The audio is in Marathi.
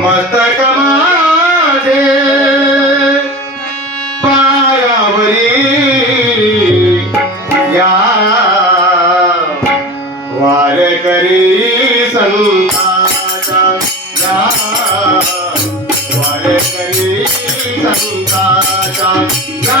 मस्तक माझे पायावरी या वारकरी संताचा या वारकरी संताचा या